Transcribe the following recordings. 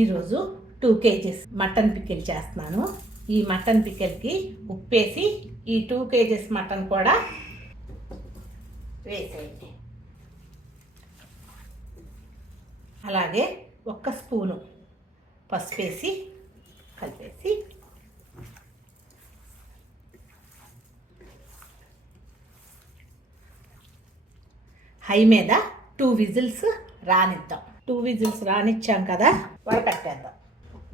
ఈరోజు two kgs mutton pickle చేస్తున్నాను. ఈ మటన్ పికిల్కి ఉప్పేసి ఈ టూ కేజీస్ మటన్ కూడా వేసేయండి. అలాగే ఒక్క స్పూను పసుపు వేసి కలిపేసి హై మీద టూ విజిల్స్ రానిద్దాం. టూ విజిల్స్ రానిచ్చాం కదా వడకట్టేద్దాం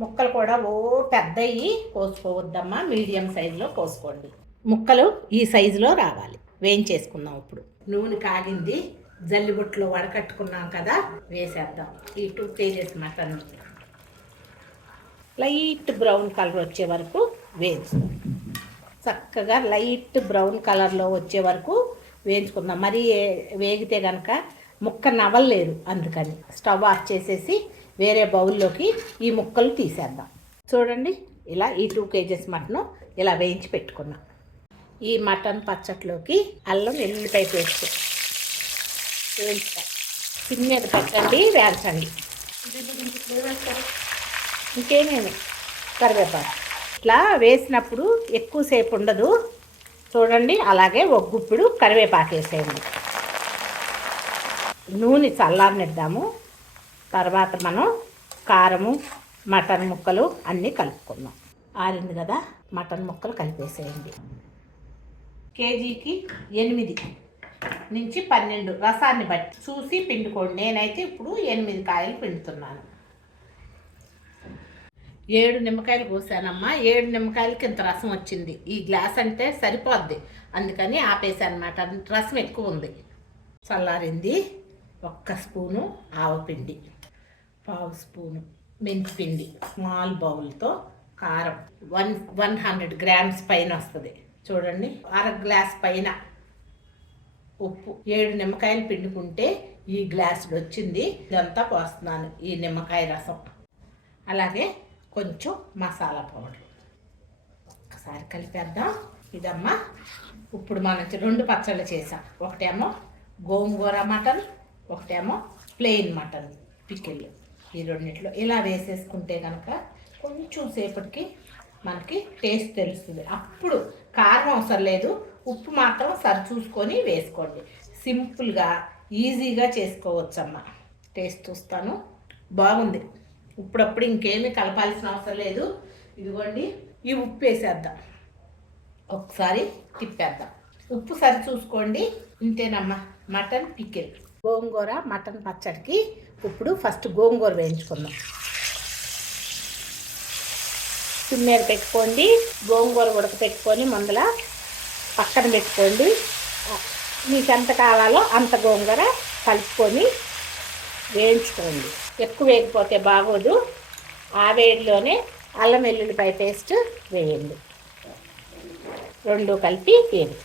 ముక్కలు కూడా ఓ పెద్దవి కోసుకోవద్దమ్మా మీడియం సైజులో కోసుకోండి. ముక్కలు ఈ సైజులో రావాలి వేయించేసుకుందాం ఇప్పుడు. నూనె కాగింది జల్లిబుట్లో వడకట్టుకున్నాం కదా వేసేద్దాం. ఈ two kgs mutton. Light brown colour వచ్చే వరకు వేయించుదాం చక్కగా లైట్ బ్రౌన్ కలర్లో వచ్చే వరకు వేయించుకుందాం. మరీ వేగితే కనుక ముక్క నవ్వలేరు అందుకని స్టవ్ ఆఫ్ చేసేసి వేరే బౌల్లోకి ఈ ముక్కలు తీసేద్దాం. చూడండి ఇలా ఈ టూ కేజెస్ మటన్ ఇలా వేయించి పెట్టుకున్నాం. ఈ మటన్ పచ్చట్లోకి అల్లం ఎల్లిపాయ పేస్ట్ వేయించుతాం. పిన్ మీద పెట్టండి వేల్చండి ఇంకేమేమి? కరివేపాకు. ఇట్లా వేసినప్పుడు ఎక్కువసేపు ఉండదు. చూడండి అలాగే ఒక గుప్పిడు కరివేపాకు వేసేయండి. నూనె చల్లారనిద్దాము. తర్వాత మనం కారము మటన్ ముక్కలు అన్నీ కలుపుకుందాం. ఆరింది కదా? మటన్ ముక్కలు కలిపేసేయండి. కేజీకి ఎనిమిది నుంచి పన్నెండు రసాన్ని బట్టి చూసి పిండుకోండి. నేనైతే ఇప్పుడు ఎనిమిది కాయలు పిండుతున్నాను. ఏడు నిమ్మకాయలు కోసానమ్మా. ఏడు నిమ్మకాయలకి ఇంత రసం వచ్చింది. ఈ గ్లాస్ అంటే సరిపోద్ది. అందుకని ఆపేసానమాట. రసం ఎక్కువ ఉంది. చల్లారింది. ఒక్క స్పూను ఆవపిండి పావు స్పూను మెంతిపిండి స్మాల్ బౌల్తో కారం. వన్ వన్ హండ్రెడ్ గ్రామ్స్ పైన వస్తుంది. చూడండి అర గ్లాస్ పైన ఉప్పు. ఏడు నిమ్మకాయలు పిండుకుంటే ఈ గ్లాసుడు వచ్చింది. ఇదంతా పోస్తున్నాను ఈ నిమ్మకాయ రసం. అలాగే కొంచెం మసాలా పౌడర్. ఒకసారి కలిపేద్దాం. ఇదమ్మా ఇప్పుడు మనం రెండు పచ్చళ్ళు చేసాం ఒకటేమో గోంగూర మటన్ ఒకటేమో ప్లెయిన్ మటన్ పికిల్ ఈ రెండిట్లో ఇలా వేసేసుకుంటే కనుక కొంచెం సేపటికి మనకి టేస్ట్ తెలుస్తుంది. అప్పుడు కారం అవసరం లేదు. ఉప్పు మాత్రం సరి చూసుకొని వేసుకోండి. సింపుల్గా ఈజీగా చేసుకోవచ్చమ్మా. టేస్ట్ చూస్తాను. బాగుంది. ఇప్పుడప్పుడు ఇంకేమీ కలపాల్సిన అవసరం లేదు. ఇదిగోండి ఈ ఉప్పు వేసేద్దాం. ఒకసారి తిప్పేద్దాం. ఉప్పు సరి చూసుకోండి. ఇంతేనమ్మా. మటన్ పికిల్ గోంగూర మటన్ పచ్చడికి ఇప్పుడు ఫస్ట్ గోంగూర వేయించుకుందాం. సిమ్ మీద పెట్టుకోండి గోంగూర ఉడక పెట్టుకొని ముందల పక్కన పెట్టుకోండి. మీకు ఎంత కావాలో అంత గోంగూర కలుపుకొని వేయించుకోండి. ఎక్కువ వేయకపోతే బాగోదు. ఆ వేడిలోనే అల్లం వెల్లుల్లిపాయ పేస్ట్ వేయండి. రెండు కలిపి వేయండి.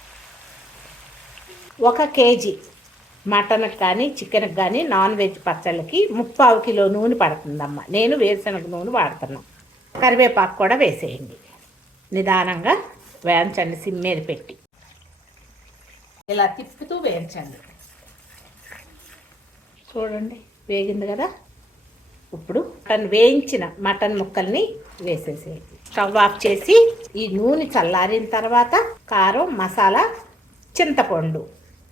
ఒక కేజీ మటన్కి కానీ చికెన్కి కానీ నాన్ వెజ్ పచ్చళ్ళకి ముప్పావు కిలో నూనె పడుతుందమ్మ. నేను వేరుశనగ నూనె వాడుతున్నాను కరివేపాకు కూడా వేసేయండి. నిదానంగా వేయించండి సిమ్ మీద పెట్టి. ఇలా తిప్పుతూ వేయించండి. చూడండి వేగింది కదా? ఇప్పుడు మటన్ వేయించిన మటన్ ముక్కల్ని వేసేసేయండి. స్టవ్ ఆఫ్ చేసి ఈ నూనె చల్లారిన తర్వాత కారం మసాలా చింతపండు.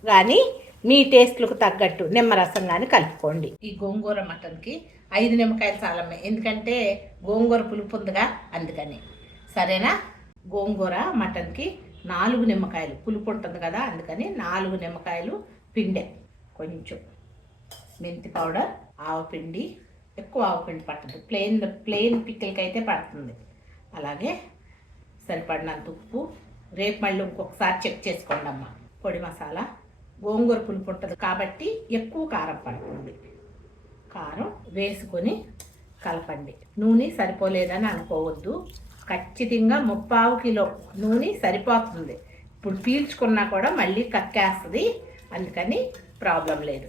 కానీ మీ టేస్ట్లకు తగ్గట్టు నిమ్మరసం కానీ కలుపుకోండి. ఈ గోంగూర మటన్కి ఐదు నిమ్మకాయలు చాలమ్మ ఎందుకంటే గోంగూర పులుపు ఉందిగా అందుకని. సరేనా? గోంగూర మటన్కి నాలుగు నిమ్మకాయలు. పులుపు ఉంటుంది కదా అందుకని నాలుగు నిమ్మకాయలు పిండే. కొంచెం మెంతి పౌడర్ ఆవపిండి ఎక్కువ ఆవపిండి పట్టదు. ప్లెయిన్ ప్లెయిన్ పిక్కలకి అయితే పడుతుంది. అలాగే సరిపడినంత ఉప్పు. రేపు మళ్ళీ ఇంకొకసారి చెక్ చేసుకోండి అమ్మ పొడి మసాలా. గోంగూర పులుపు ఉంటుంది కాబట్టి ఎక్కువ కారం పడుతుంది కారం వేసుకొని కలపండి. నూనె సరిపోలేదని అనుకోవద్దు. ఖచ్చితంగా ముప్పావు కిలో నూనె సరిపోతుంది. ఇప్పుడు పీల్చుకున్నా కూడా మళ్ళీ కక్కేస్తుంది. అందుకని ప్రాబ్లం లేదు.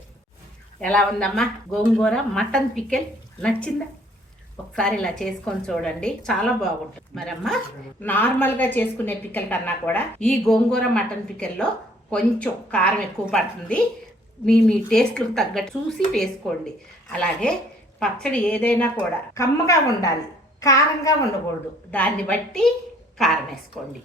ఎలా ఉందమ్మా? గోంగూర మటన్ పికెల్ నచ్చిందా? ఒకసారి ఇలా చేసుకొని చూడండి. చాలా బాగుంటుంది. మరమ్మా నార్మల్గా చేసుకునే పిక్కల కన్నా కూడా ఈ గోంగూర మటన్ పికెల్లో కొంచెం కారం ఎక్కువ పడుతుంది. మీ మీ టేస్ట్లకు తగ్గట్టు చూసి వేసుకోండి. అలాగే పచ్చడి ఏదైనా కూడా కమ్మగా ఉండాలి. కారంగా ఉండకూడదు. దాన్ని బట్టి కారం వేసుకోండి.